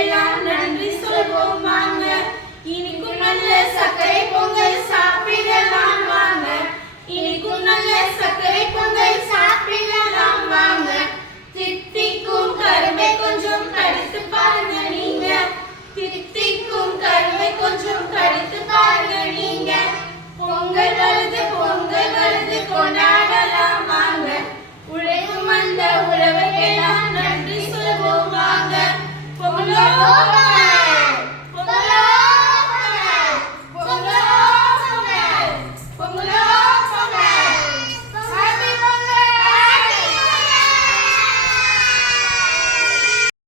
உழவுக்கெல்லாம் நன்றி சொல்வோம் வாங்க. இனிக்கும் நல்ல சர்க்கரை பொங்கல் சாப்பிடலாம் வாங்க. இனிக்கும் நல்ல சர்க்கரை பொங்கல் சாப்பிடலாம் வாங்க. தித்திக்கும் கரும்பை கொஞ்சம் கடித்து பாருங்க நீங்க. தித்திக்கும் கரும்பை கொஞ்சம் கடித்து பாருங்க நீங்க. பொங்கல் வருது கொண்டாடலாம் வாங்க. உழைக்கும் அந்த உழவுக்கெல்லாம் நன்றி சொல்வோம் வாங்க. பொங்கலோ